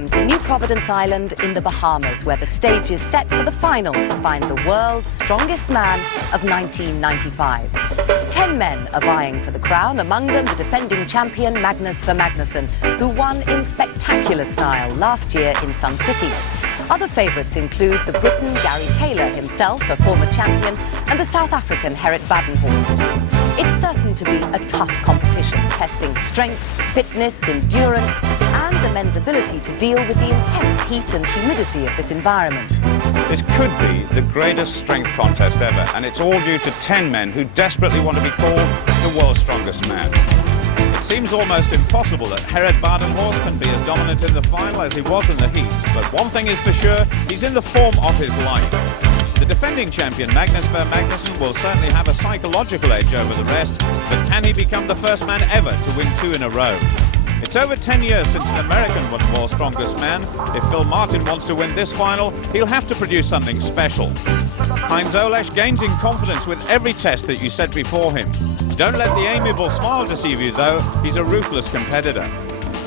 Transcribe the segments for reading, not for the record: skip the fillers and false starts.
welcome to New Providence Island in the Bahamas, where the stage is set for the final to find the world's strongest man of 1995. 10 men are vying for the crown, among them the defending champion Magnus Ver Magnusson, who won in spectacular style last year in Sun City. Other favourites include the Briton Gary Taylor himself, a former champion, and the South African Gerrit Badenhorst. It's certain to be a tough competition, testing strength, fitness, endurance, and the men's ability to deal with the intense heat and humidity of this environment. This could be the greatest strength contest ever, and it's all due to 10 men who desperately want to be called the world's strongest man. It seems almost impossible that Gerrit Badenhorst can be as dominant in the final as he was in the heats, but one thing is for sure, he's in the form of his life. The defending champion Magnus Ver Magnusson will certainly have a psychological edge over the rest, but can he become the first man ever to win 2 in a row? It's over 10 years since an American won World's Strongest Man. If Phil Martin wants to win this final, he'll have to produce something special. Heinz Olesch gains in confidence with every test that you set before him. Don't let the amiable smile deceive you, though. He's a ruthless competitor.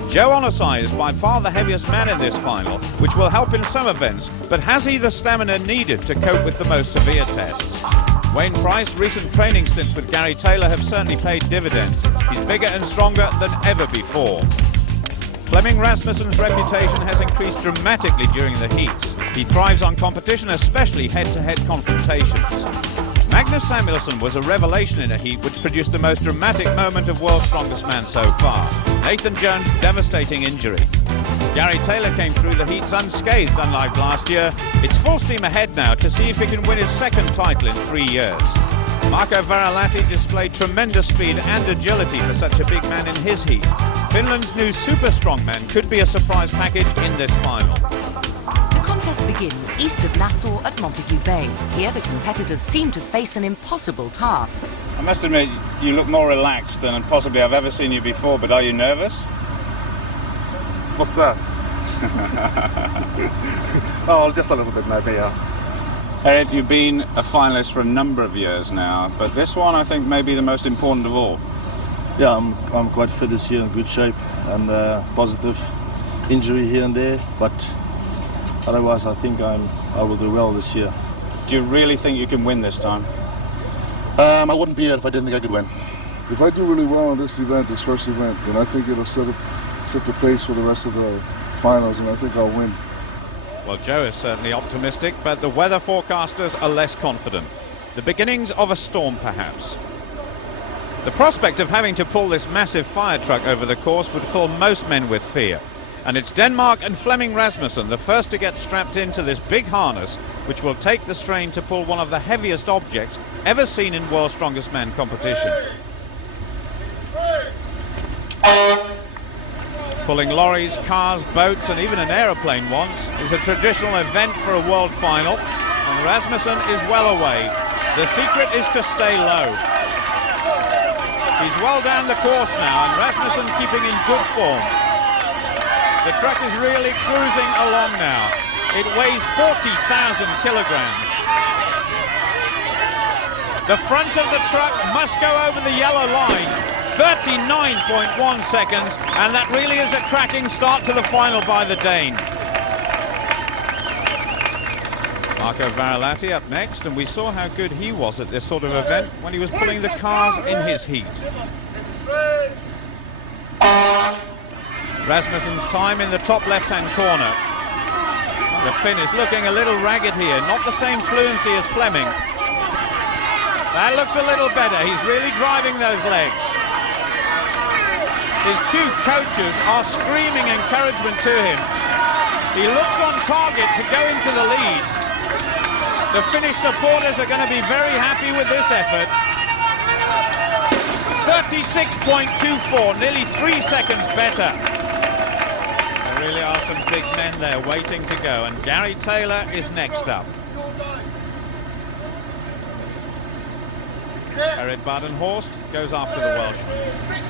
Joe Onosai is by far the heaviest man in this final, which will help in some events, but has he the stamina needed to cope with the most severe tests? Wayne Price, recent training stints with Gary Taylor have certainly paid dividends. He's bigger and stronger than ever before. Flemming Rasmussen's reputation has increased dramatically during the heats. He thrives on competition, especially head-to-head confrontations. Magnus Samuelsson was a revelation in a heat which produced the most dramatic moment of World's Strongest Man so far. Nathan Jones' devastating injury. Gary Taylor came through the heats unscathed, unlike last year. It's full steam ahead now to see if he can win his second title in 3 years. Marco Varilatti displayed tremendous speed and agility for such a big man in his heat. Finland's new super strongman could be a surprise package in this final. The contest begins east of Nassau at Montague Bay. Here the competitors seem to face an impossible task. I must admit, you look more relaxed than possibly I've ever seen you before, but are you nervous? What's that? Oh, just a little bit maybe, yeah. Gerrit, you've been a finalist for a number of years now, but this one I think may be the most important of all. Yeah, I'm quite fit this year, in good shape, and positive injury here and there, but otherwise I think I will do well this year. Do you really think you can win this time? I wouldn't be here if I didn't think I could win. If I do really well in this event, this first event, then I think it'll set the pace for the rest of the finals, and I think I'll win. Well, Joe is certainly optimistic, but the weather forecasters are less confident. The beginnings of a storm, perhaps. The prospect of having to pull this massive fire truck over the course would fill most men with fear. And it's Denmark and Flemming Rasmussen, the first to get strapped into this big harness, which will take the strain to pull one of the heaviest objects ever seen in World's Strongest Man competition. Pulling lorries, cars, boats and even an aeroplane once is a traditional event for a world final, and Rasmussen is well away. The secret is to stay low. He's well down the course now, and Rasmussen keeping in good form. The truck is really cruising along now. It weighs 40,000 kilograms. The front of the truck must go over the yellow line. 39.1 seconds, and that really is a cracking start to the final by the Dane. Marco Varilatti up next, and we saw how good he was at this sort of event when he was pulling the cars in his heat. Rasmussen's time in the top left-hand corner. The Finn is looking a little ragged here, not the same fluency as Flemming. That looks a little better, he's really driving those legs. His two coaches are screaming encouragement to him. He looks on target to go into the lead. The Finnish supporters are going to be very happy with this effort. 36.24, nearly 3 seconds better. There really are some big men there waiting to go, and Gary Taylor is next up. Gerrit Badenhorst goes after the Welshman.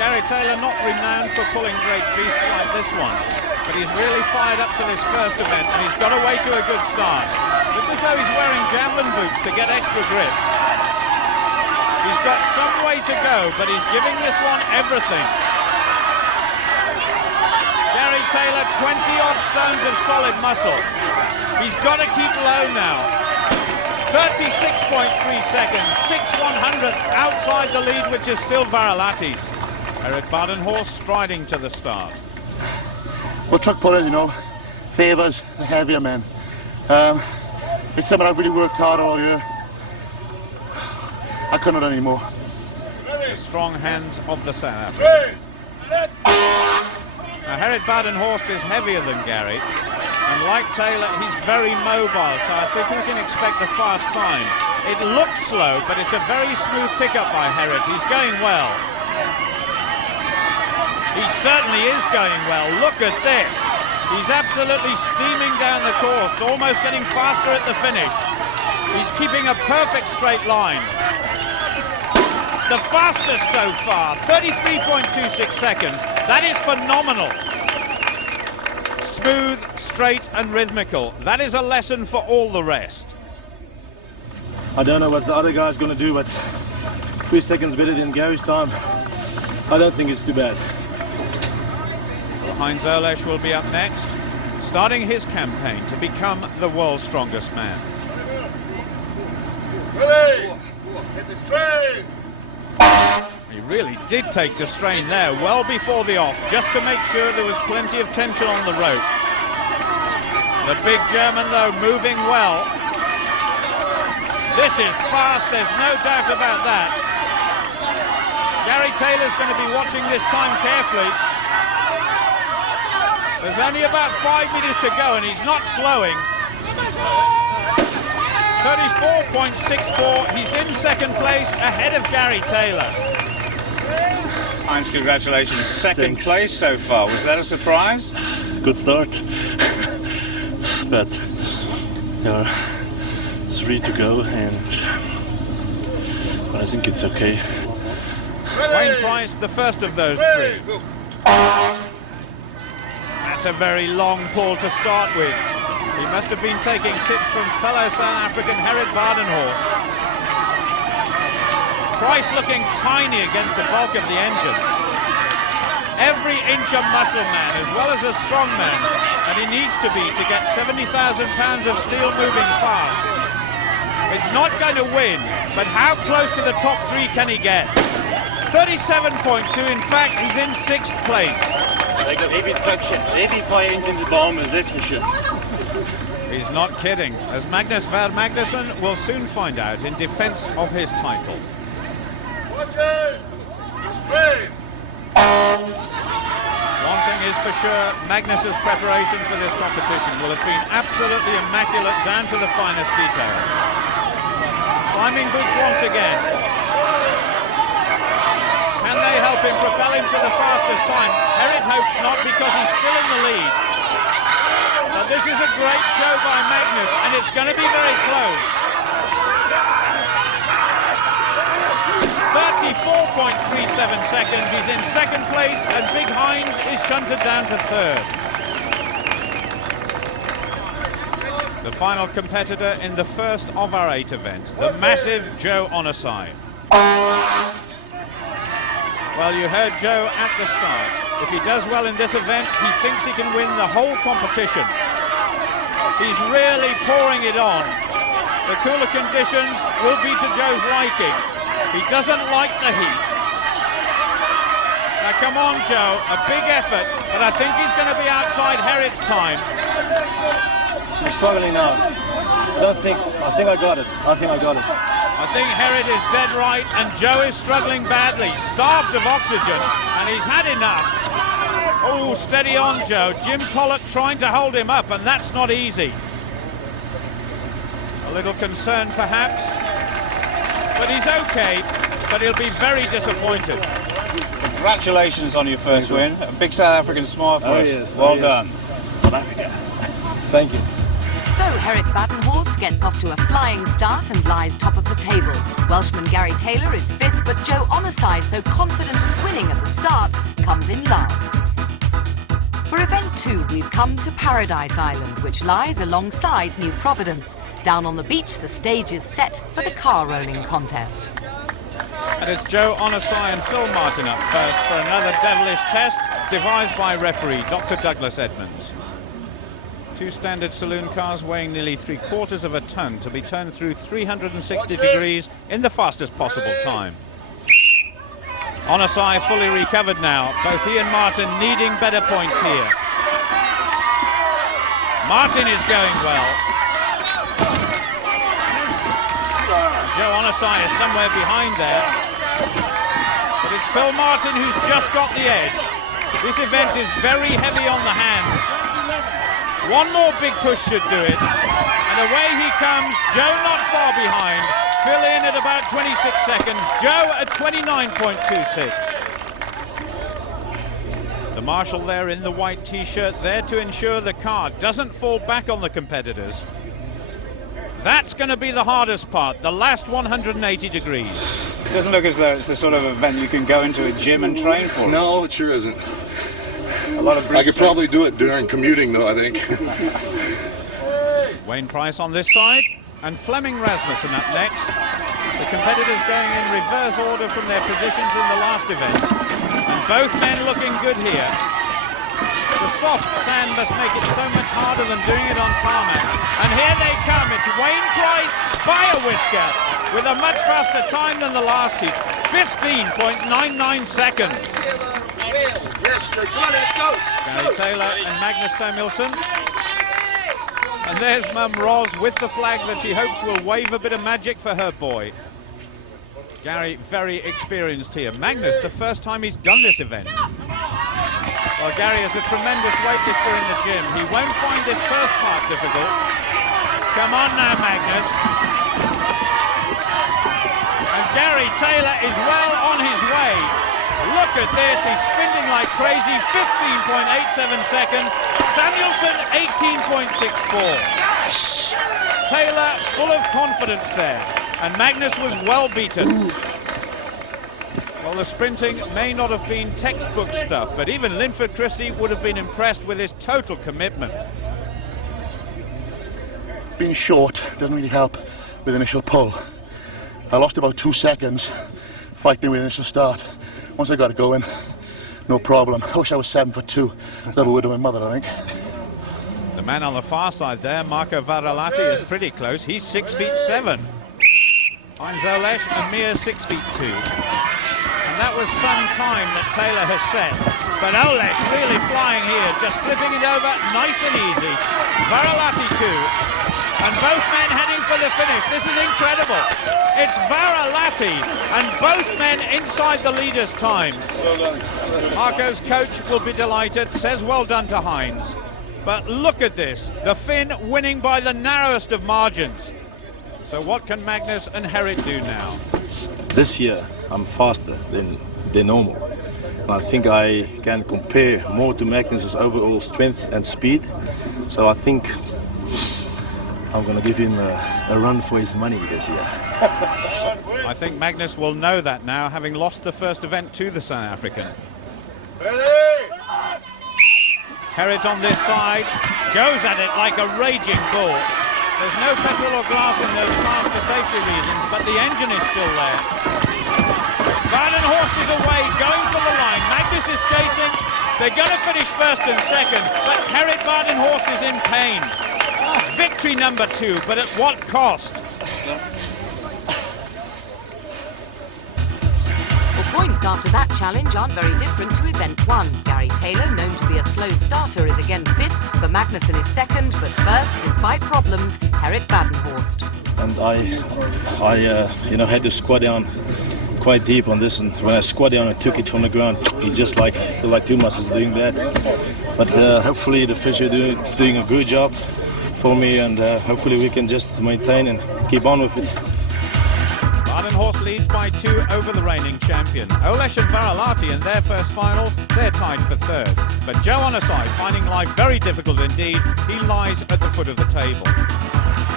Gary Taylor not renowned for pulling great beasts like this one, but he's really fired up for this first event, and he's got away to a good start. Looks as though he's wearing javelin boots to get extra grip. He's got some way to go, but he's giving this one everything. Taylor 20-odd stones of solid muscle. He's got to keep low now. 36.3 seconds, 6/100ths outside the lead, which is still Varelates. Eric Badenhorst striding to the start. Well, truck pulling, you know, favours the heavier men. It's something I've really worked hard all year. I couldn't have done any more. The strong hands of the South African. Now, Gerrit Badenhorst is heavier than Gary, and like Taylor, he's very mobile, so I think we can expect a fast time. It looks slow, but it's a very smooth pickup by Gerrit. He's going well. He certainly is going well. Look at this. He's absolutely steaming down the course, almost getting faster at the finish. He's keeping a perfect straight line. The fastest so far, 33.26 seconds. That is phenomenal. Smooth, straight and rhythmical. That is a lesson for all the rest. I don't know what the other guy's going to do, but 3 seconds better than Gary's time. I don't think it's too bad. Heinz Erlesch will be up next, starting his campaign to become the world's strongest man. Ready! Hit the strain! He really did take the strain there, well before the off, just to make sure there was plenty of tension on the rope. The big German, though, moving well. This is fast, there's no doubt about that. Gary Taylor's going to be watching this time carefully. There's only about 5 meters to go, and he's not slowing. 34.64, he's in second place, ahead of Gary Taylor. Heinz, congratulations. Second Thanks. place so far. Was that a surprise? Good start. But there are 3 to go, and I think it's okay. Wayne Price, the first of those 3. That's a very long pull to start with. He must have been taking tips from fellow South African Gerrit Badenhorst. Price looking tiny against the bulk of the engine. Every inch a muscle man as well as a strong man, and he needs to be to get 70,000 pounds of steel moving fast. It's not going to win, but how close to the top 3 can he get? 37.2, in fact, he's in 6th place. They got heavy traction, heavy 5 engines bombers, that's for sure. He's not kidding, as Magnus Ver Magnusson will soon find out in defence of his title. Watch it! Straight! One thing is for sure, Magnus's preparation for this competition will have been absolutely immaculate down to the finest detail. Climbing boots once again. Can they help him propel him to the fastest time? Gerrit hopes not, because he's still in the lead. Now this is a great show by Magnus, and it's going to be very close. 34.37 seconds, he's in second place, and Big Heinz is shunted down to 3rd. The final competitor in the first of our 8 events, the massive Joe Onosai. Well, you heard Joe at the start. If he does well in this event, he thinks he can win the whole competition. He's really pouring it on. The cooler conditions will be to Joe's liking. He doesn't like the heat. Now come on, Joe, a big effort, but I think he's going to be outside Gerrit's time. I'm struggling now. I think I got it. I think Gerrit is dead right, and Joe is struggling badly, starved of oxygen, and he's had enough. Oh, steady on, Joe. Jim Pollock trying to hold him up, and that's not easy. A little concerned, perhaps, but he's okay, but he'll be very disappointed. Congratulations on your first win. A big South African smile for us. Yes. Well done. South Africa. Thank you. So Gerrit Badenhorst gets off to a flying start and lies top of the table. Welshman Gary Taylor is 5th, but Joe Onosai, so confident of winning at the start, comes in last. For event 2, we've come to Paradise Island, which lies alongside New Providence. Down on the beach, the stage is set for the car rolling contest. And it's Joe Onosai and Phil Martin up first for another devilish test devised by referee Dr. Douglas Edmonds. 2 standard saloon cars weighing nearly 3/4 of a ton to be turned through 360 degrees in the fastest possible time. Onosai fully recovered now, both he and Martin needing better points here. Martin is going well. Joe Onosai is somewhere behind there. But it's Phil Martin who's just got the edge. This event is very heavy on the hands. One more big push should do it. And away he comes, Joe not far behind. Phil in at about 26 seconds, Joe at 29.26. The marshal there in the white t-shirt, there to ensure the car doesn't fall back on the competitors. That's going to be the hardest part, the last 180 degrees. It doesn't look as though it's the sort of event you can go into a gym and train for. No, it sure isn't. A lot of I could probably do it during commuting, though, I think. Wayne Price on this side, and Flemming Rasmussen up next. The competitors going in reverse order from their positions in the last event. And both men looking good here. The soft sand must make it so much harder than doing it on tarmac. And here they come, it's Wayne Price by a whisker with a much faster time than the last heat, 15.99 seconds. Yes, Joe, come on, let's go. Gary Taylor and Magnus Samuelsson. And there's Mum Roz with the flag that she hopes will wave a bit of magic for her boy. Gary, very experienced here. Magnus, the first time he's done this event. Well, Gary is a tremendous weightlifter in the gym. He won't find this first part difficult. Come on now, Magnus. And Gary Taylor is well on his way. Look at this, he's sprinting like crazy, 15.87 seconds. Samuelsson, 18.64. Taylor full of confidence there. And Magnus was well beaten. Well, the sprinting may not have been textbook stuff, but even Linford Christie would have been impressed with his total commitment. Being short doesn't really help with initial pull. I lost about 2 seconds fighting with initial start. Once I got it going, no problem. I wish I was 7'2". That would have been my mother, I think. The man on the far side there, Marco Varalati, is pretty close. He's 6'7". Heinz Olesch, a mere 6'2". And that was some time that Taylor has set. But Olesch really flying here, just flipping it over nice and easy. Varalati too. And both men heading for the finish. This is incredible. It's Varalati and both men inside the leader's time. Marco's coach will be delighted, says well done to Heinz. But look at this, the Finn winning by the narrowest of margins. So what can Magnus and Herrit do now? This year, I'm faster than normal. And I think I can compare more to Magnus's overall strength and speed. So I think I'm going to give him a run for his money this year. I think Magnus will know that now, having lost the first event to the South African. Herrit on this side, goes at it like a raging bull. There's no petrol or glass in those cars for safety reasons, but the engine is still there. Badenhorst is away, going for the line. Magnus is chasing. They're going to finish first and second, but Herrit Badenhorst is in pain. Victory number 2, but at what cost? Well, points after that challenge aren't very different to event 1. Gary Taylor, known to be a slow starter, is again 5th, but Magnussen is 2nd, but first, despite problems, Herrit Badenhorst. And I had to squat down quite deep on this, and when I squat down, I took it from the ground. He just like two muscles doing that. But hopefully the physio doing a good job for me, and hopefully we can just maintain and keep on with it. Badenhorst leads by 2 over the reigning champion. Olesch and Varalati in their first final, they're tied for 3rd. But Joe Onosai, finding life very difficult indeed, he lies at the foot of the table.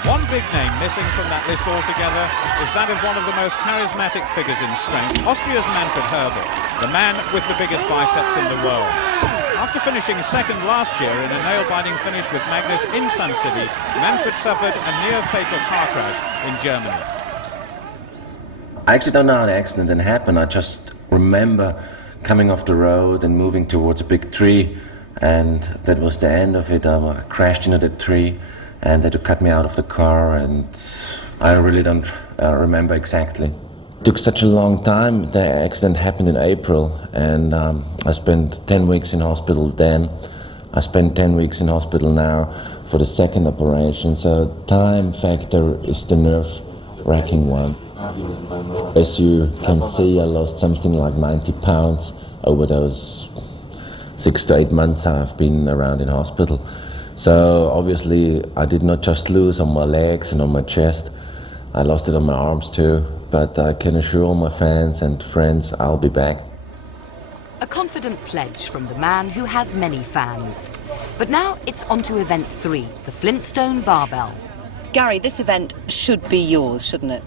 One big name missing from that list altogether is that of one of the most charismatic figures in strength, Austria's Manfred Herbert, the man with the biggest biceps in the world. After finishing 2nd last year in a nail-biting finish with Magnus in Sun City, Manfred suffered a near-fatal car crash in Germany. I actually don't know how the accident then happened. I just remember coming off the road and moving towards a big tree, and that was the end of it. I crashed into the tree and they had to cut me out of the car, and I really don't remember exactly. It took such a long time. The accident happened in April, and I spent 10 weeks in hospital then. I spent 10 weeks in hospital now for the second operation, so time factor is the nerve-wracking one. As you can see, I lost something like 90 pounds over those 6 to 8 months I've been around in hospital. So obviously I did not just lose on my legs and on my chest, I lost it on my arms too, but I can assure all my fans and friends I'll be back. A confident pledge from the man who has many fans. But now it's on to event 3, the Flintstone Barbell. Gary, this event should be yours, shouldn't it?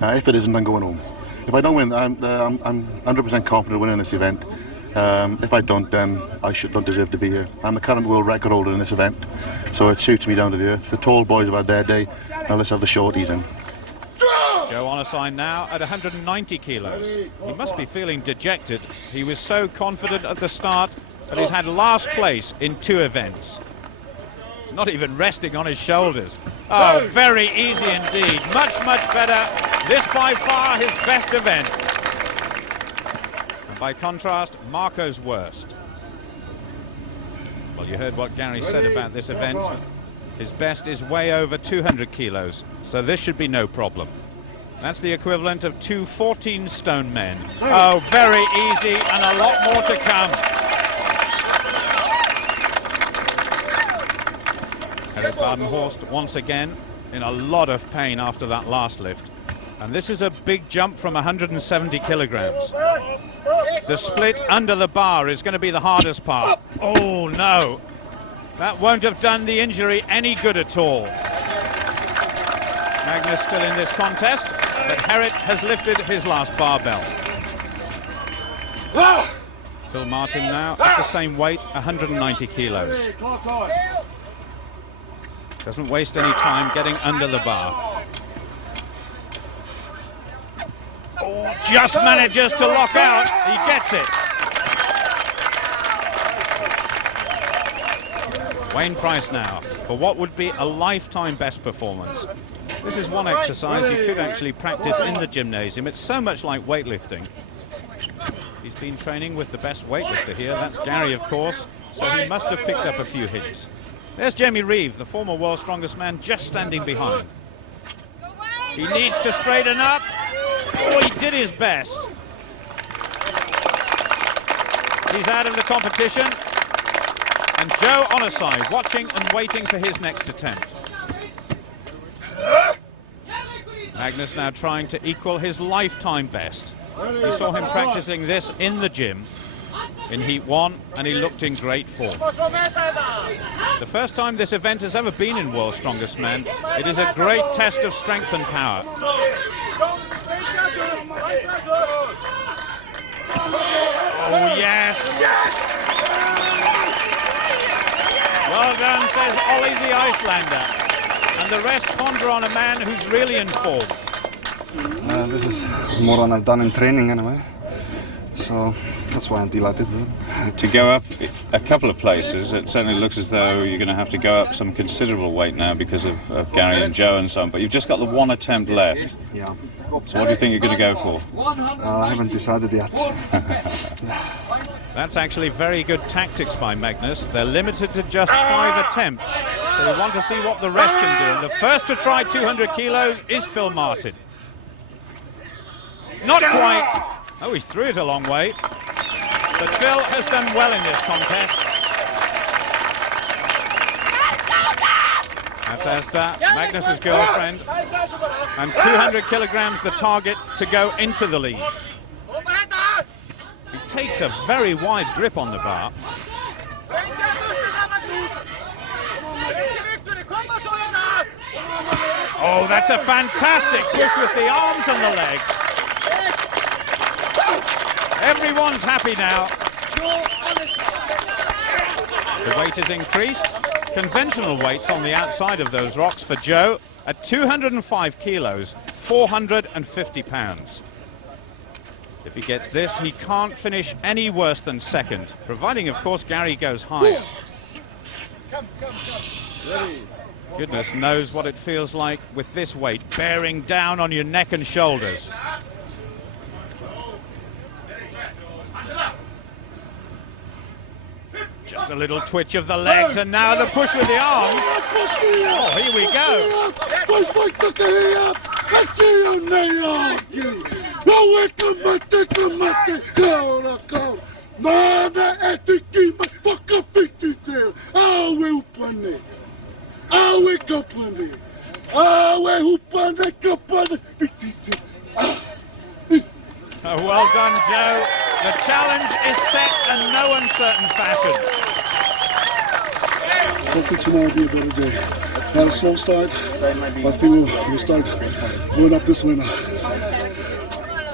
If it isn't, I'm going home. If I don't win, I'm 100% confident of winning this event. If I don't, then I don't deserve to be here. I'm the current world record holder in this event, so it suits me down to the earth. The tall boys have had their day, now let's have the shorties in. Joe Onosai now at 190 kilos. He must be feeling dejected. He was so confident at the start, but he's had last place in 2 events. It's not even resting on his shoulders. Oh, very easy indeed. Much, much better. This by far his best event. And by contrast, Marco's worst. Well, you heard what Gary said about this event. His best is way over 200 kilos, so this should be no problem. That's the equivalent of 2 14-stone men. Oh, very easy, and a lot more to come. Herriot Badenhorst once again in a lot of pain after that last lift. And this is a big jump from 170 kilograms. The split under the bar is going to be the hardest part. Oh, no. That won't have done the injury any good at all. Magnus still in this contest, but Herriot has lifted his last barbell. Phil Martin now at the same weight, 190 kilos. Doesn't waste any time getting under the bar. Oh, just manages to lock out. He gets it. Wayne Price now for what would be a lifetime best performance. This is one exercise you could actually practice in the gymnasium. It's so much like weightlifting. He's been training with the best weightlifter here. That's Gary, of course, so he must have picked up a few hints. There's Jamie Reeve, the former world's strongest man, just standing behind. He needs to straighten up. Oh, he did his best. He's out of the competition. And Joe Onosai watching and waiting for his next attempt. Magnus now trying to equal his lifetime best. We saw him practicing this in the gym in Heat 1, and he looked in great form. The first time this event has ever been in World's Strongest Man, it is a great test of strength and power. Oh, yes! Well done, says Ollie the Icelander. And the rest ponder on a man who's really in form. This is more than I've done in training anyway. So that's why I'm delighted with it. To go up a couple of places, it certainly looks as though you're going to have to go up some considerable weight now because of Gary and Joe and so on, but you've just got the one attempt left. Yeah. So what do you think you're going to go for? I haven't decided yet. That's actually very good tactics by Magnus. They're limited to just 5 attempts, so we want to see what the rest can do. And the first to try 200 kilos is Phil Martin. Not quite. Oh, he threw it a long way. But Phil has done well in this contest. That's Asta, Magnus's girlfriend. And 200 kilograms the target to go into the lead. He takes a very wide grip on the bar. Oh, that's a fantastic push with the arms and the legs. Everyone's happy now. The weight is increased. Conventional weights on the outside of those rocks for Joe at 205 kilos, 450 pounds. If he gets this, he can't finish any worse than second, providing, of course, Gary goes higher. Goodness knows what it feels like with this weight bearing down on your neck and shoulders. Just a little twitch of the legs, and now the push with the arms. Oh, here we go. Oh, well done, Joe. The challenge is set in no uncertain fashion. Hopefully tomorrow will be a better day. Had a slow start. I think we'll start going up this way now.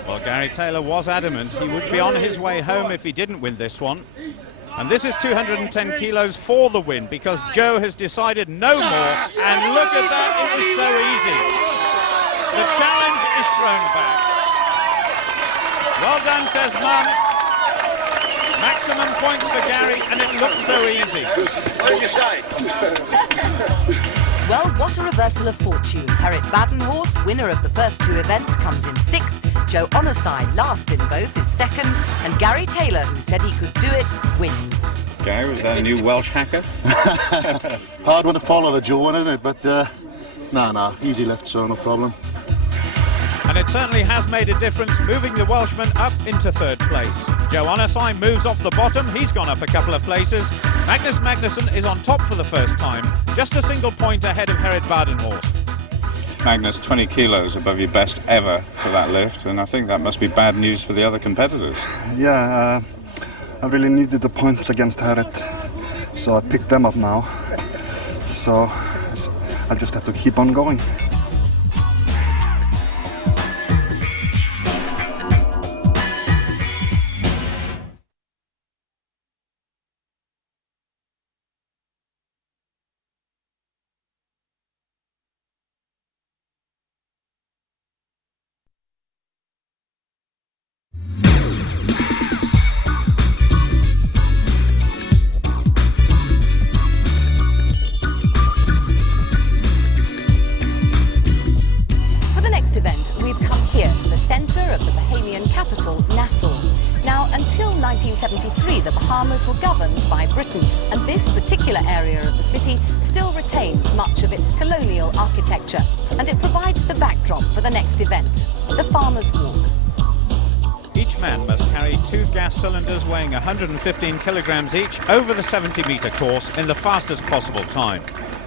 Well, Gary Taylor was adamant he would be on his way home if he didn't win this one. And this is 210 kilos for the win, because Joe has decided no more. And look at that, it was so easy. The challenge is thrown back. Well done, says Mum. Maximum points for Gary, and it looks so easy. What did you say? Well, what a reversal of fortune. Gerrit Badenhorst, winner of the first two events, comes in 6th. Joe Onosai, last in both, is 2nd. And Gary Taylor, who said he could do it, wins. Gary, was that a new Welsh hacker? Hard one to follow, the Joe one, isn't it? But, nah, easy left, so no problem. And it certainly has made a difference, moving the Welshman up into 3rd place. Joe Onosai moves off the bottom. He's gone up a couple of places. Magnus Magnusson is on top for the first time, just a single point ahead of Gerrit Badenhorst. Magnus, 20 kilos above your best ever for that lift, and I think that must be bad news for the other competitors. Yeah, I really needed the points against Gerrit, so I picked them up now. So I'll just have to keep on going. The Bahamas were governed by Britain, and this particular area of the city still retains much of its colonial architecture, and it provides the backdrop for the next event, the Farmer's Walk. Each man must carry 2 gas cylinders weighing 115 kilograms each over the 70-metre course in the fastest possible time.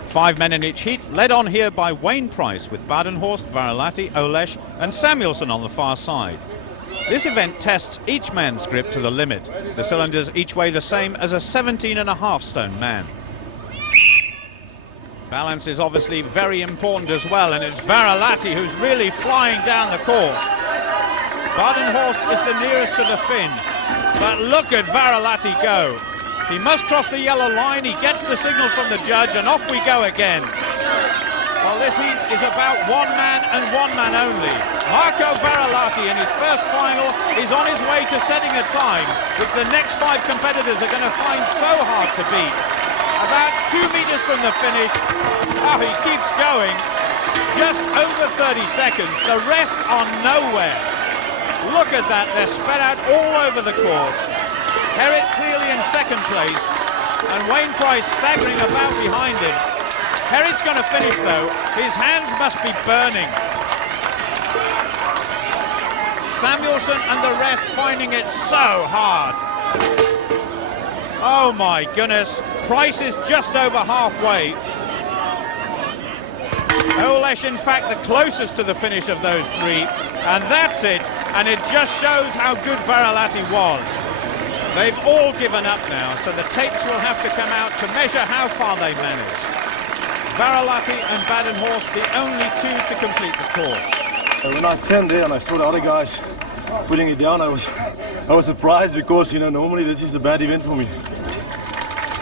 5 men in each heat, led on here by Wayne Price, with Badenhorst, Varilati, Olesh and Samuelsson on the far side. This event tests each man's grip to the limit. The cylinders each weigh the same as a 17.5 stone man. Balance is obviously very important as well, and it's Varilati who's really flying down the course. Badenhorst is the nearest to the fin, but look at Varilati go. He must cross the yellow line, he gets the signal from the judge, and off we go again. Well, this heat is about 1 man and 1 man only. Marco Varilati in his first final is on his way to setting a time which the next 5 competitors are going to find so hard to beat. About 2 meters from the finish. Oh, he keeps going. Just over 30 seconds. The rest are nowhere. Look at that. They're spread out all over the course. Gerrit clearly in 2nd place, and Wayne Price staggering about behind him. Gerrit's going to finish though. His hands must be burning. Samuelsson and the rest finding it so hard. Oh my goodness. Price is just over halfway. Olesh, in fact, the closest to the finish of those 3. And that's it. And it just shows how good Varilati was. They've all given up now, so the tapes will have to come out to measure how far they managed. Varilati and Badenhorst, the only 2 to complete the course. When I turned there and I saw the other guys putting it down, I was surprised because, you know, normally this is a bad event for me.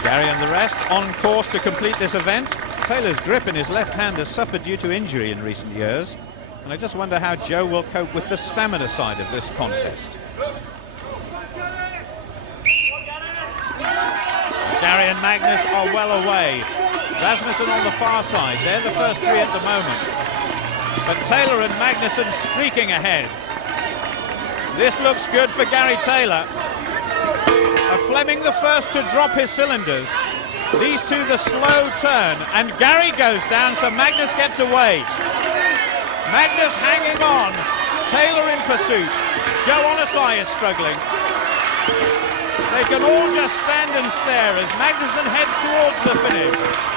Gary and the rest on course to complete this event. Taylor's grip in his left hand has suffered due to injury in recent years, and I just wonder how Joe will cope with the stamina side of this contest. Gary and Magnus are well away. Rasmussen on the far side. They're the first three at the moment. But Taylor and Magnussen streaking ahead. This looks good for Gary Taylor. Fleming the first to drop his cylinders. These two the slow turn, and Gary goes down, so Magnus gets away. Magnus hanging on. Taylor in pursuit. Joe Onosai is struggling. They can all just stand and stare as Magnussen heads towards the finish,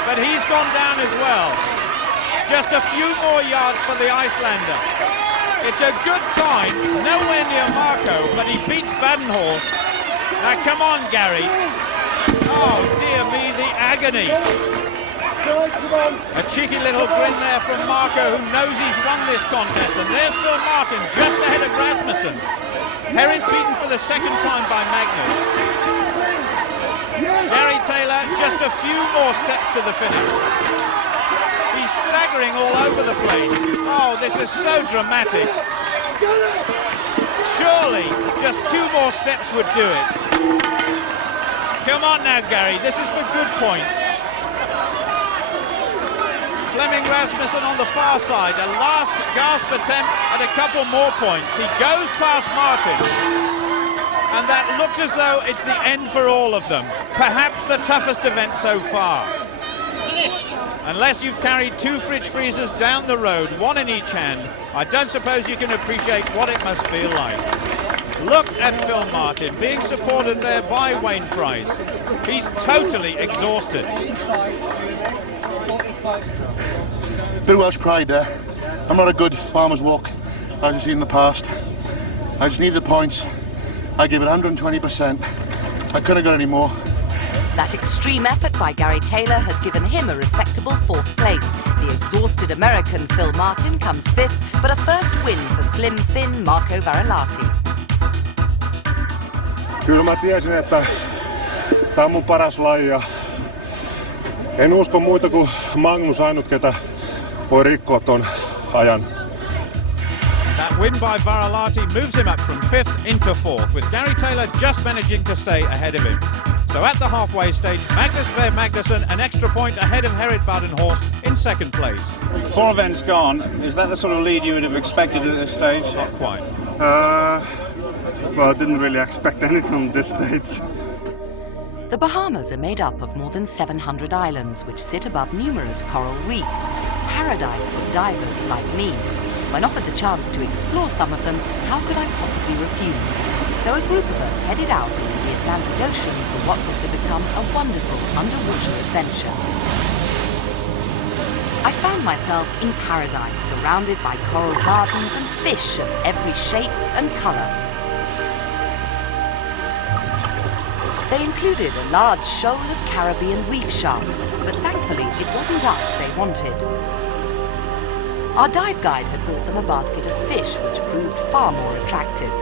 but he's gone down as well. Just a few more yards for the Icelander. It's a good time, nowhere near Marco, but he beats Badenhorst. Now come on, Gary. Oh dear me, the agony. A cheeky little grin there from Marco, who knows he's won this contest, and there's Phil Martin just ahead of Rasmussen. Herod beaten for the second time by Magnus. Gary Taylor just a few more steps to the finish. He's staggering all over the place. Oh, this is so dramatic. Surely just 2 more steps would do it. Come on now, Gary, this is for good points. Fleming Rasmussen on the far side, a last gasp attempt at a couple more points. He goes past Martin, and that looks as though it's the end for all of them. Perhaps the toughest event so far. Unless you've carried 2 fridge freezers down the road, 1 in each hand, I don't suppose you can appreciate what it must feel like. Look at Phil Martin being supported there by Wayne Price. He's totally exhausted. Bit of Welsh pride there. I'm not a good farmer's walk, as you've seen in the past. I just needed the points. I gave it 120%. I couldn't have got any more. That extreme effort by Gary Taylor has given him a respectable 4th place. The exhausted American Phil Martin comes 5th, but a first win for slim Finn Marco Varilati. Kyllä mä tiesin, että tää on mun paras laji ja en usko muita kuin Magnus ainut, ketä voi rikkoa ton ajan. That win by Varilati moves him up from 5th into 4th, with Gary Taylor just managing to stay ahead of him. So at the halfway stage, Magnus Ver Magnussen an extra point ahead of Herod Badenhorst in 2nd place. 4 events gone. Is that the sort of lead you would have expected at this stage? Not quite. Well, I didn't really expect anything on this stage. The Bahamas are made up of more than 700 islands which sit above numerous coral reefs, paradise for divers like me. When offered the chance to explore some of them, how could I possibly refuse? So a group of us headed out into the Atlantic Ocean for what was to become a wonderful underwater adventure. I found myself in paradise, surrounded by coral gardens and fish of every shape and colour. They included a large shoal of Caribbean reef sharks, but thankfully it wasn't us they wanted. Our dive guide had brought them a basket of fish, which proved far more attractive.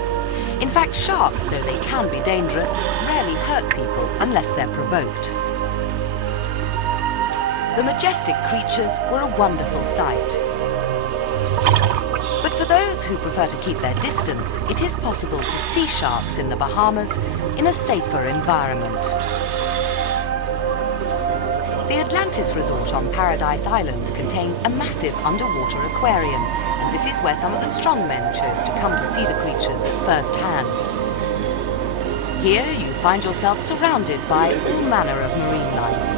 In fact, sharks, though they can be dangerous, rarely hurt people unless they're provoked. The majestic creatures were a wonderful sight. But for those who prefer to keep their distance, it is possible to see sharks in the Bahamas in a safer environment. The Atlantis Resort on Paradise Island contains a massive underwater aquarium, and this is where some of the strong men chose to come to see the creatures at first hand. Here you find yourself surrounded by all manner of marine life.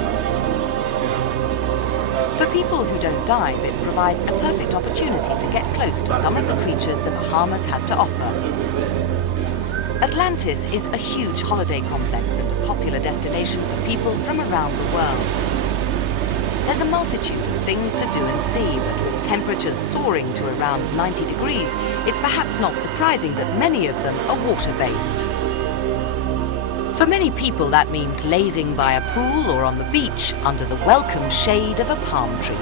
For people who don't dive, it provides a perfect opportunity to get close to some of the creatures the Bahamas has to offer. Atlantis is a huge holiday complex and a popular destination for people from around the world. There's a multitude of things to do and see, but with temperatures soaring to around 90 degrees, it's perhaps not surprising that many of them are water-based. For many people, that means lazing by a pool or on the beach under the welcome shade of a palm tree.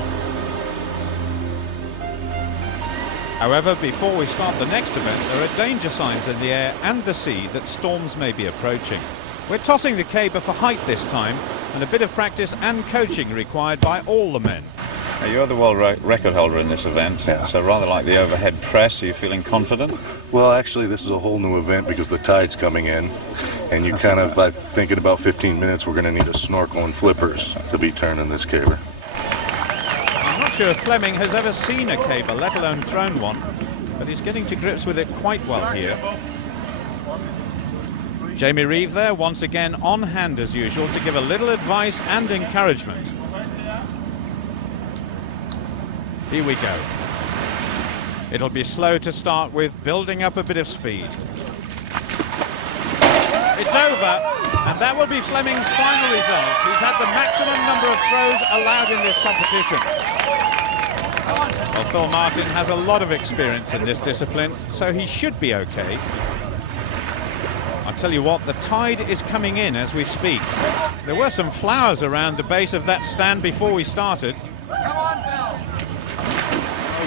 However, before we start the next event, there are danger signs in the air and the sea that storms may be approaching. We're tossing the caber for height this time, and a bit of practice and coaching required by all the men. Now, you're the world record holder in this event, Yeah. so rather like the overhead press, are you feeling confident? Well, actually, this is a whole new event because the tide's coming in. And you kind of, I think in about 15 minutes, we're going to need a snorkel and flippers to be turning this caber. I'm not sure if Fleming has ever seen a caber, let alone thrown one, but he's getting to grips with it quite well here. Jamie Reeve there, once again on hand as usual, to give a little advice and encouragement. Here we go. It'll be slow to start with, building up a bit of speed. It's over, and that will be Fleming's final result. He's had the maximum number of throws allowed in this competition. Well, Phil Martin has a lot of experience in this discipline, so he should be okay. I'll tell you what, the tide is coming in as we speak. There were some flowers around the base of that stand before we started. He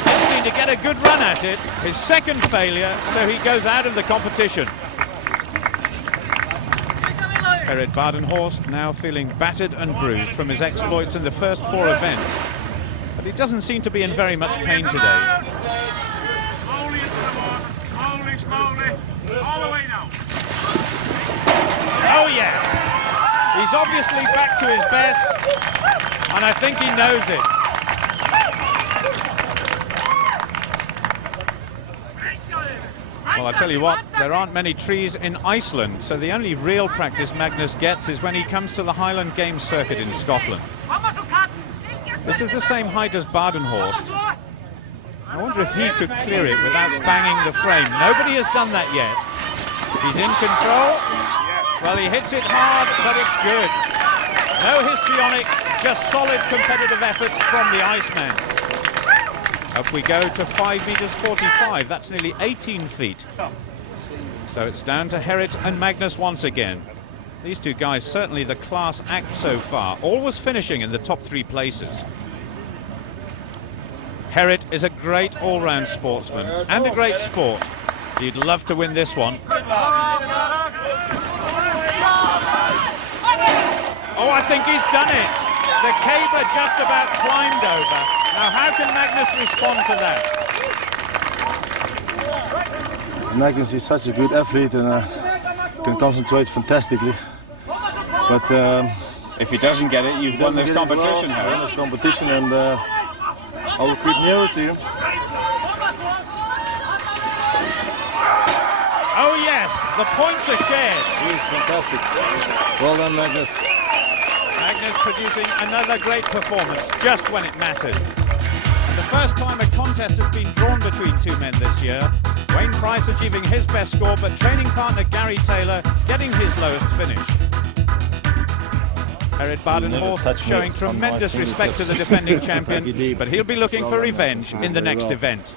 didn't seem to get a good run at it. His second failure, so he goes out of the competition. Gerrit Badenhorst now feeling battered and bruised from his exploits in the first 4 events. But he doesn't seem to be in very much pain today. Oh yes! He's obviously back to his best, and I think he knows it. Well, I tell you what, there aren't many trees in Iceland, so the only real practice Magnus gets is when he comes to the Highland Games circuit in Scotland. This is the same height as Badenhorst. I wonder if he could clear it without banging the frame. Nobody has done that yet. He's in control. Well, he hits it hard, but it's good. No histrionics, just solid competitive efforts from the Iceman. Up we go to 5 meters 45. That's nearly 18 feet. So it's down to Gerrit and Magnus once again. These two guys certainly the class act so far, always finishing in the top 3 places. Gerrit is a great all-round sportsman and a great sport. He'd love to win this one. Oh, I think he's done it. The caber just about climbed over. Now, how can Magnus respond to that? Magnus is such a good athlete and can concentrate fantastically. But if he doesn't get it, you've won this competition. Well, won this competition, and I will keep near to him. Oh yes, the points are shared. He's fantastic. Well done, Magnus. Magnus producing another great performance just when it mattered. The first time a contest has been drawn between 2 men this year. Wayne Price achieving his best score, but training partner Gary Taylor getting his lowest finish. Gerrit Badenhorst showing tremendous respect to the defending champion, but he'll be looking for revenge in the next event.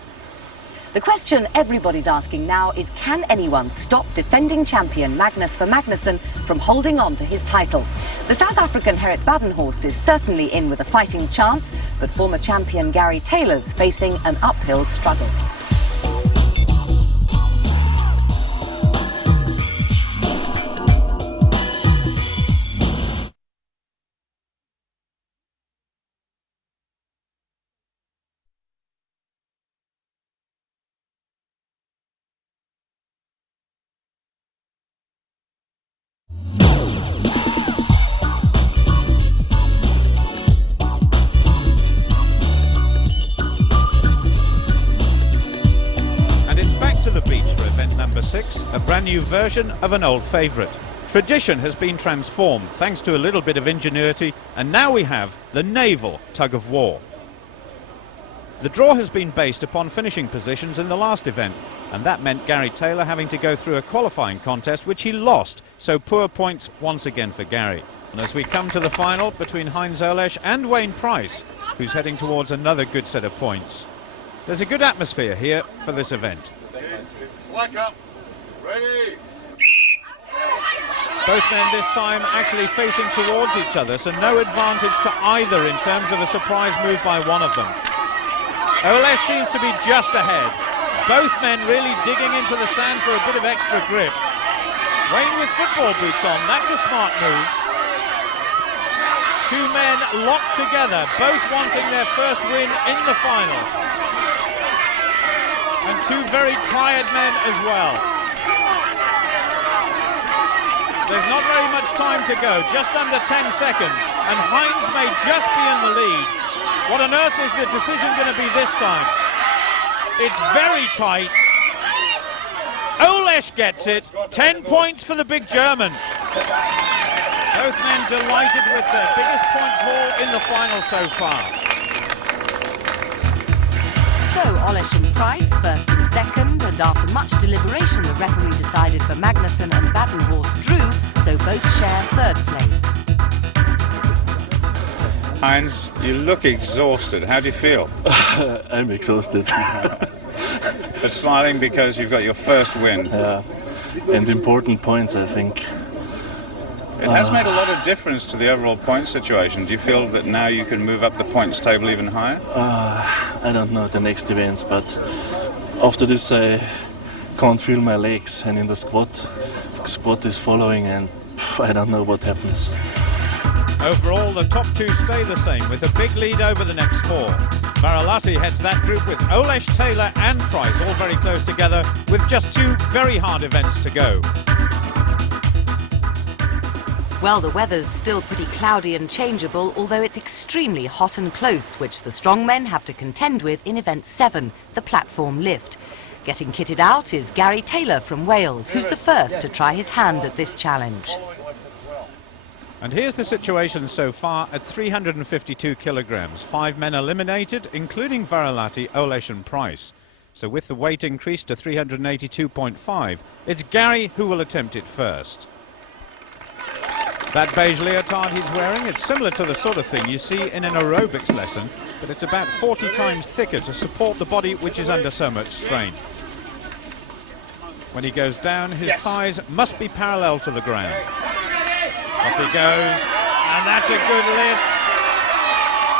The question everybody's asking now is, can anyone stop defending champion Magnus Ver Magnusson from holding on to his title? The South African Gerrit Badenhorst is certainly in with a fighting chance, but former champion Gary Taylor's facing an uphill struggle. Number 6, a brand new version of an old favourite. Tradition has been transformed thanks to a little bit of ingenuity, and now we have the naval tug of war. The draw has been based upon finishing positions in the last event, and that meant Gary Taylor having to go through a qualifying contest which he lost, so poor points once again for Gary. And as we come to the final between Heinz Olesch and Wayne Price, who's heading towards another good set of points. There's a good atmosphere here for this event. Slack up. Ready. Both men this time actually facing towards each other, so no advantage to either in terms of a surprise move by one of them. Olesch seems to be just ahead. Both men really digging into the sand for a bit of extra grip. Wayne with football boots on, that's a smart move. Two men locked together, both wanting their first win in the final. And two very tired men as well. There's not very much time to go, just under 10 seconds, and Heinz may just be in the lead. What on earth is the decision going to be this time? It's very tight. Oleś gets it. 10 points for the big German. Both men delighted with their biggest points haul in the final so far. So Oleś and Price first and second, and after much deliberation the referee decided for Magnusson and Badenhorst drew, so both share third place. Heinz, you look exhausted. How do you feel? I'm exhausted. But smiling because you've got your first win. Yeah, and important points, I think. It has made a lot of difference to the overall point situation. Do you feel that now you can move up the points table even higher? I don't know the next events, but after this I can't feel my legs, and in the squat is following, and I don't know what happens. Overall, the top two stay the same, with a big lead over the next four. Varilati heads that group with Oleś, Taylor and Price all very close together, with just two very hard events to go. Well, the weather's still pretty cloudy and changeable, although it's extremely hot and close, which the strongmen have to contend with in Event 7, the platform lift. Getting kitted out is Gary Taylor from Wales, who's the first to try his hand at this challenge. And here's the situation so far at 352 kilograms. 5 men eliminated, including Varilati, Oleś and Price. So with the weight increased to 382.5, it's Gary who will attempt it first. That beige leotard he's wearing, it's similar to the sort of thing you see in an aerobics lesson, but it's about 40 times thicker to support the body which is under so much strain. When he goes down, his thighs must be parallel to the ground. Off he goes, and that's a good lift.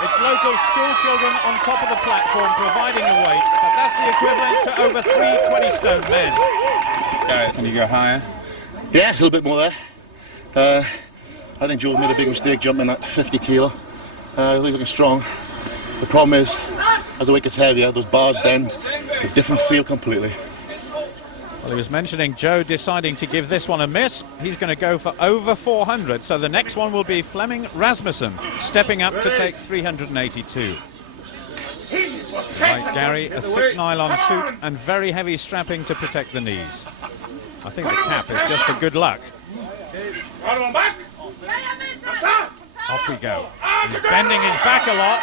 It's local school children on top of the platform providing the weight, but that's the equivalent to over 3 20-stone men. Gary, can you go higher? Yeah, a little bit more there. I think Joe made a big mistake jumping at 50 kilo. He's looking strong. The problem is, as the weight gets heavier, those bars bend. It's a different feel completely. Well, he was mentioning Joe deciding to give this one a miss. He's going to go for over 400, so the next one will be Flemming Rasmussen, stepping up to take 382. Like Gary, a thick nylon suit and very heavy strapping to protect the knees. I think the cap is just for good luck. Off we go. He's bending his back a lot.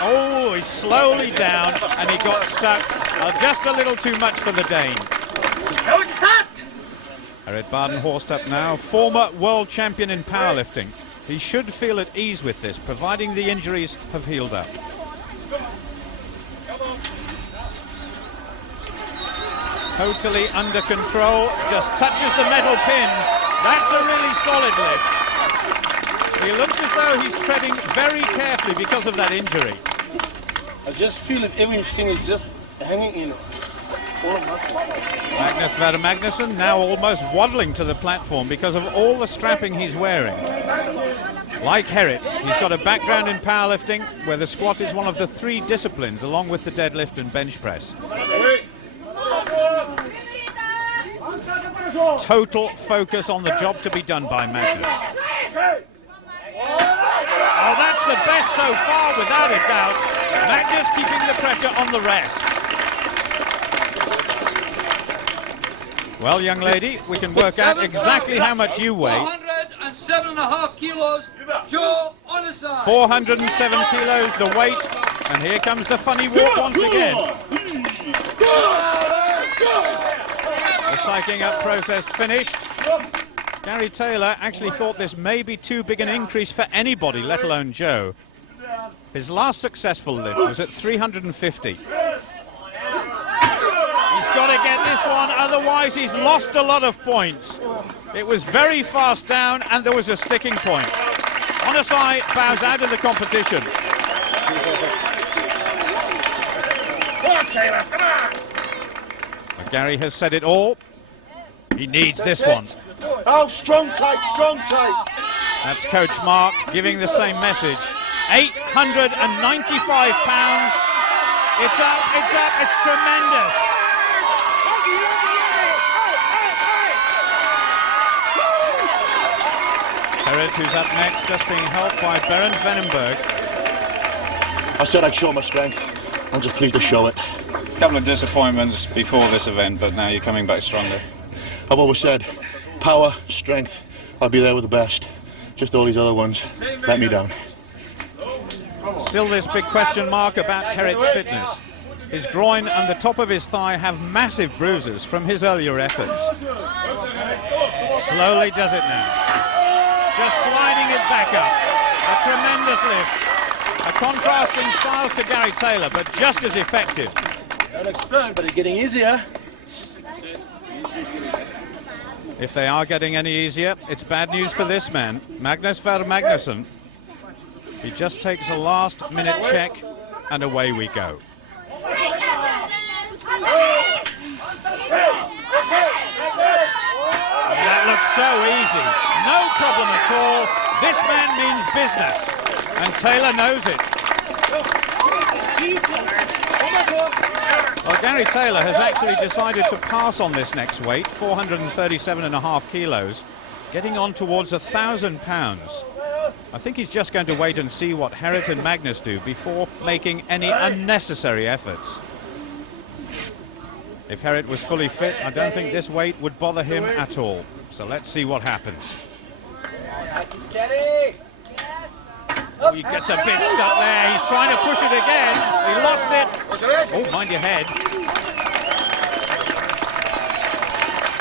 Oh, he's slowly down, and he got stuck just a little too much for the Dane. Herred Badenhorst up now, former world champion in powerlifting. He should feel at ease with this, providing the injuries have healed up. Totally under control, just touches the metal pins. That's a really solid lift. He looks as though he's treading very carefully because of that injury. I just feel that everything is just hanging in all muscle. Magnus Sverre Magnusson now almost waddling to the platform because of all the strapping he's wearing. Like Herred, he's got a background in powerlifting where the squat is one of the 3 disciplines along with the deadlift and bench press. Total focus on the job to be done by Magnus. Oh, that's the best so far, without a doubt. Magnus keeping the pressure on the rest. Well, young lady, we can work out exactly how much you weigh. 407.5 kilos, Joe on the side. 407 kilos, the weight, and here comes the funny walk once again. The psyching up process finished. Gary Taylor actually thought this may be too big an increase for anybody, let alone Joe. His last successful lift was at 350. He's got to get this one, otherwise he's lost a lot of points. It was very fast down and there was a sticking point. Onasai bows out of the competition. But Gary has said it all. He needs this one. Oh, strong tight, strong tight. That's Coach Mark giving the same message. 895 pounds. It's up, it's tremendous. Herod, who's up next, just being helped by Berend Venenberg. I said I'd show my strength. I'm just pleased to show it. A couple of disappointments before this event, but now you're coming back stronger. I've always said, power, strength, I'll be there with the best. Just all these other ones let me down. Still this big question mark about Herod's fitness. His groin and the top of his thigh have massive bruises from his earlier efforts. Slowly does it now. Just sliding it back up. A tremendous lift. A contrasting styles to Gary Taylor, but just as effective. Don't explode, but it's getting easier. If they are getting any easier, it's bad news for this man, Magnus Ver Magnusson. He just takes a last-minute check, and away we go. That looks so easy. No problem at all. This man means business, and Taylor knows it. Well, Gary Taylor has actually decided to pass on this next weight, 437.5 kilos, getting on towards 1,000 pounds. I think he's just going to wait and see what Herod and Magnus do before making any unnecessary efforts. If Herod was fully fit, I don't think this weight would bother him at all. So let's see what happens. Oh, he gets a bit stuck there. He's trying to push it again. He lost it. Oh, mind your head.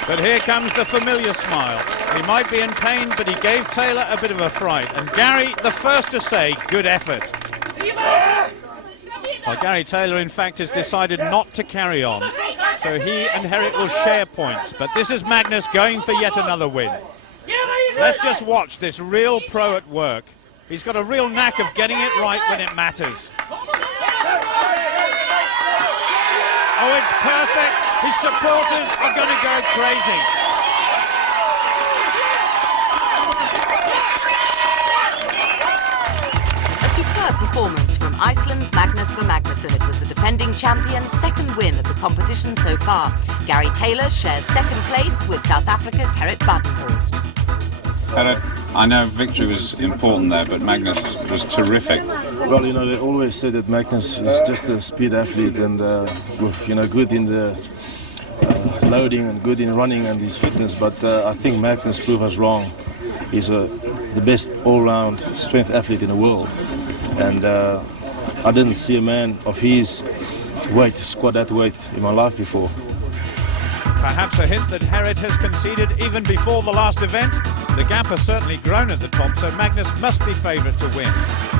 But here comes the familiar smile. He might be in pain, but he gave Taylor a bit of a fright. And Gary, the first to say, good effort. Well, Gary Taylor, in fact, has decided not to carry on. So he and Herrick will share points. But this is Magnus going for yet another win. Let's just watch this real pro at work. He's got a real knack of getting it right when it matters. Oh, it's perfect. His supporters are going to go crazy. A superb performance from Iceland's Magnus Ver Magnusson. It was the defending champion's second win of the competition so far. Gary Taylor shares second place with South Africa's Gerrit Badenhorst. I know victory was important there, but Magnus was terrific. Well, you know, they always say that Magnus is just a speed athlete and with, you know, good in the loading and good in running and his fitness, but I think Magnus proved us wrong. He's the best all-round strength athlete in the world, and I didn't see a man of his weight squat that weight in my life before. Perhaps a hint that Herod has conceded even before the last event. The gap has certainly grown at the top, so Magnus must be favourite to win.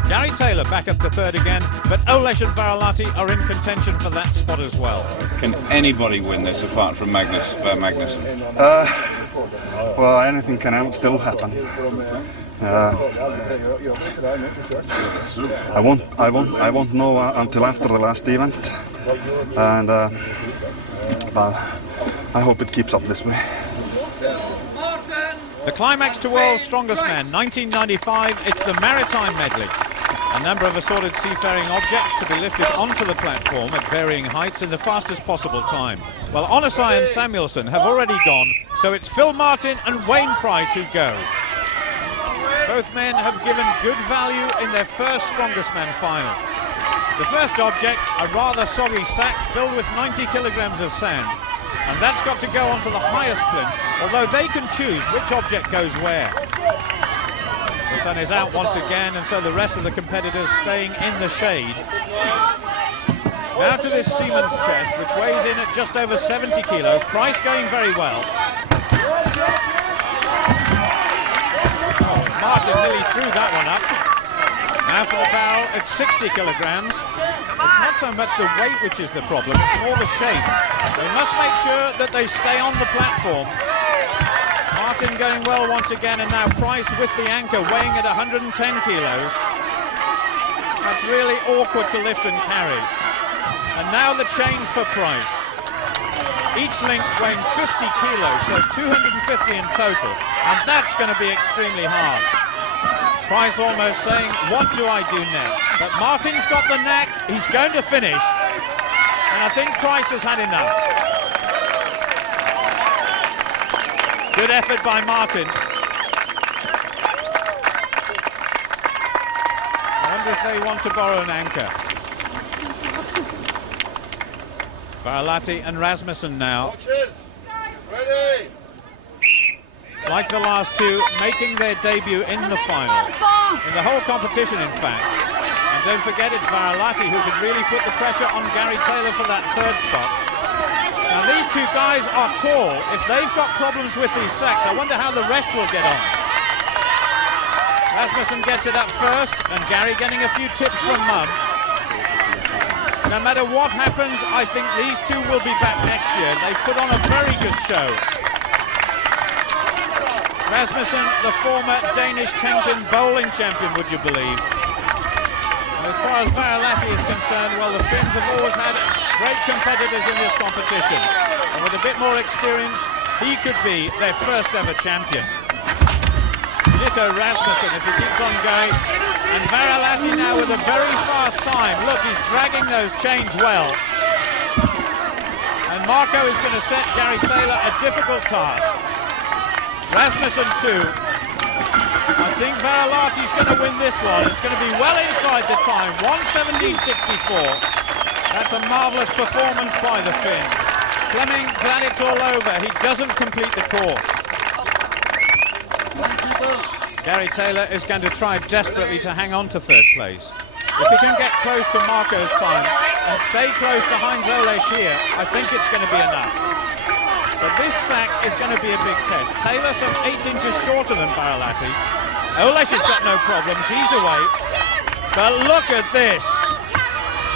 Gary Taylor back up to third again, but Olesh and Varalahti are in contention for that spot as well. Can anybody win this apart from Magnus Ver Magnusson? Well, anything can still happen. I won't know until after the last event, and but I hope it keeps up this way. The climax to World's Strongest Man, 1995, it's the Maritime Medley. A number of assorted seafaring objects to be lifted onto the platform at varying heights in the fastest possible time. Well, Onosai and Samuelson have already gone, so it's Phil Martin and Wayne Price who go. Both men have given good value in their first Strongest Man final. The first object, a rather soggy sack filled with 90 kilograms of sand. And that's got to go onto the highest plinth, although they can choose which object goes where. The sun is out once again, and so the rest of the competitors staying in the shade. Now to this seaman's chest, which weighs in at just over 70 kilos. Price going very well. Oh, Martin nearly threw that one up. Now for the barrel at 60 kilograms. It's not so much the weight which is the problem, it's more the shape. They must make sure that they stay on the platform. Martin going well once again, and now Price with the anchor weighing at 110 kilos. That's really awkward to lift and carry. And now the chains for Price. Each link weighing 50 kilos, so 250 in total. And that's going to be extremely hard. Price almost saying, what do I do next? But Martin's got the knack, he's going to finish. And I think Price has had enough. Good effort by Martin. I wonder if they want to borrow an anchor. Varilati and Rasmussen now. Ready. Like the last two, making their debut in the final. In the whole competition, in fact. And don't forget, it's Varilati who could really put the pressure on Gary Taylor for that third spot. Now, these two guys are tall. If they've got problems with these sacks, I wonder how the rest will get on. Rasmussen gets it up first, and Gary getting a few tips from Mum. No matter what happens, I think these two will be back next year. They've put on a very good show. Rasmussen, the former Danish 10-pin bowling champion, would you believe? And as far as Varilati is concerned, well, the Finns have always had great competitors in this competition. And with a bit more experience, he could be their first ever champion. Ditto Rasmussen if he keeps on going. And Varilati now with a very fast time. Look, he's dragging those chains well. And Marco is going to set Gary Taylor a difficult task. Rasmussen too. I think Varilati's going to win this one. It's going to be well inside the time. 1:17.64. That's a marvellous performance by the Finn. Fleming, glad it's all over. He doesn't complete the course. Gary Taylor is going to try desperately to hang on to third place. If he can get close to Marco's time and stay close to Heinz Olesch here, I think it's going to be enough. But this sack is going to be a big test. Taylor some 8 inches shorter than Varilati. Olesch has got no problems, he's away. But look at this.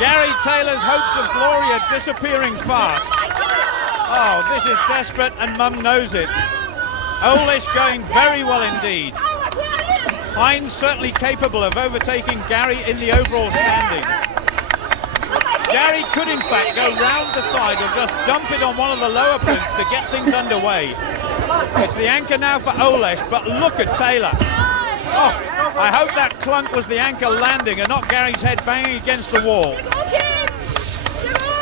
Gary Taylor's hopes of glory are disappearing fast. Oh, this is desperate and Mum knows it. Olesch going very well indeed. Heinz certainly capable of overtaking Gary in the overall standings. Gary could in fact go round the side or just dump it on one of the lower plinths to get things underway. It's the anchor now for Olesch, but look at Taylor. Oh, I hope that clunk was the anchor landing and not Gary's head banging against the wall.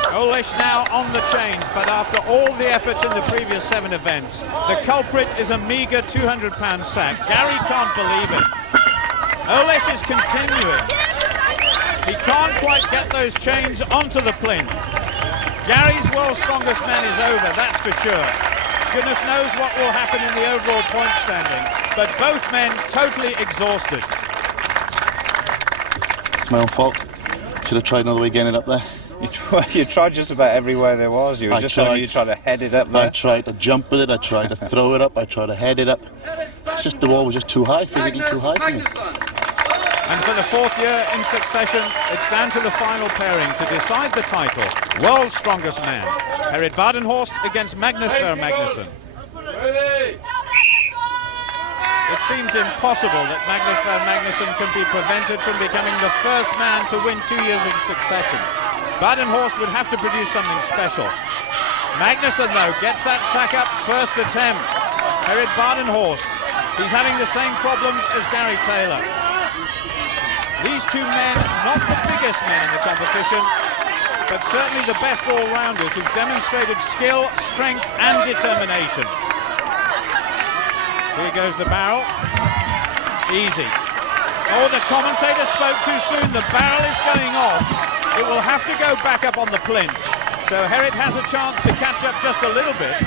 Olesch now on the chains, but after all the efforts in the previous 7 events, the culprit is a meagre 200-pound sack. Gary can't believe it. Olesch is continuing. He can't quite get those chains onto the plinth. Gary's world's strongest man is over, that's for sure. Goodness knows what will happen in the overall point standing, but both men totally exhausted. It's my own fault. Should have tried another way getting it up there. You tried just about everywhere there was. You were just telling me you tried to head it up there. I tried to jump with it, I tried to throw it up, I tried to head it up. It's just the wall was just too high, physically too high for me. And for the 4th year in succession, it's down to the final pairing to decide the title. World's strongest man. Herred Badenhorst against Magnus Ver Magnusson. It seems impossible that Magnus Ver Magnusson can be prevented from becoming the first man to win 2 years in succession. Badenhorst would have to produce something special. Magnusson, though, gets that sack up first attempt. Herred Badenhorst, he's having the same problems as Gary Taylor. These two men, not the biggest men in the competition, but certainly the best all-rounders who've demonstrated skill, strength and determination. Here goes the barrel. Easy. Oh, the commentator spoke too soon. The barrel is going off. It will have to go back up on the plinth. So Herred has a chance to catch up just a little bit.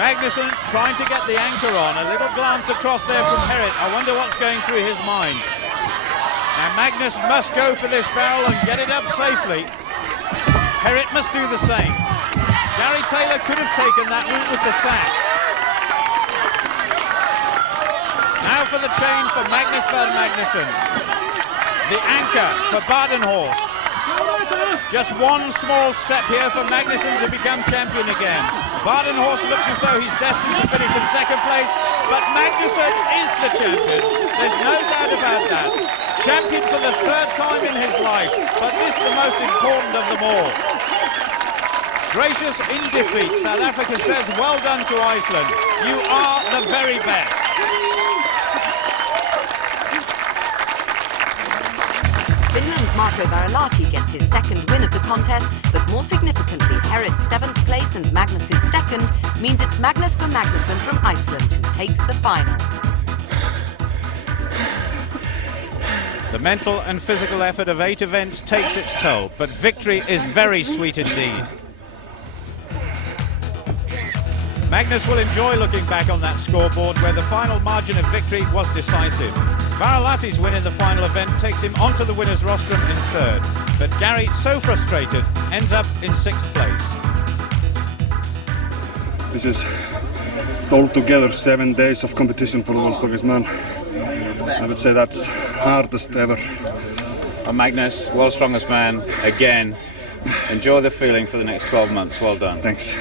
Magnusson trying to get the anchor on. A little glance across there from Herred. I wonder what's going through his mind. Now Magnus must go for this barrel and get it up safely. Herred must do the same. Gary Taylor could have taken that route with the sack. Now for the chain for Magnus Ver Magnusson. The anchor for Badenhorst. Just one small step here for Magnusson to become champion again. Badenhorst looks as though he's destined to finish in 2nd place, but Magnusson is the champion. There's no doubt about that. Champion for the 3rd time in his life, but this the most important of them all. Gracious in defeat, South Africa says well done to Iceland. You are the very best. Finland's Marco Varilati gets his second win of the contest, but more significantly, Herod's 7th place and Magnus's 2nd means it's Magnus for Magnusson from Iceland who takes the final. The mental and physical effort of 8 events takes its toll, but victory is very sweet indeed. Magnus will enjoy looking back on that scoreboard where the final margin of victory was decisive. Varilati's win in the final event takes him onto the winner's rostrum in 3rd, but Gary, so frustrated, ends up in 6th place. This is altogether 7 days of competition for the world's strongest man. I would say that's hardest ever. Magnus, world's strongest man, again. Enjoy the feeling for the next 12 months. Well done. Thanks.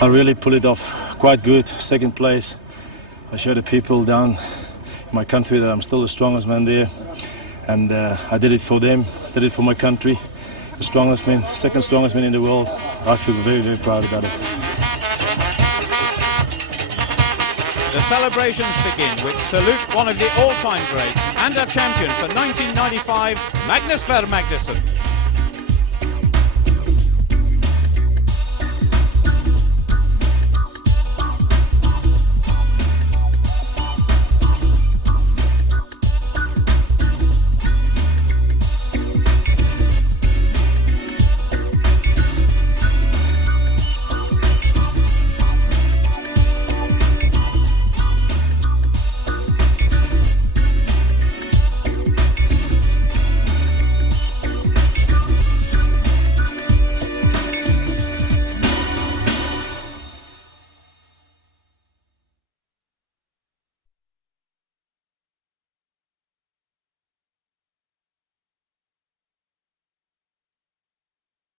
I really pulled it off quite good, 2nd place. I showed the people down in my country that I'm still the strongest man there. And I did it for them, did it for my country. The strongest man, 2nd strongest man in the world. I feel very, very proud about it. The celebrations begin with salute one of the all-time greats and our champion for 1995, Magnus Ver Magnusson.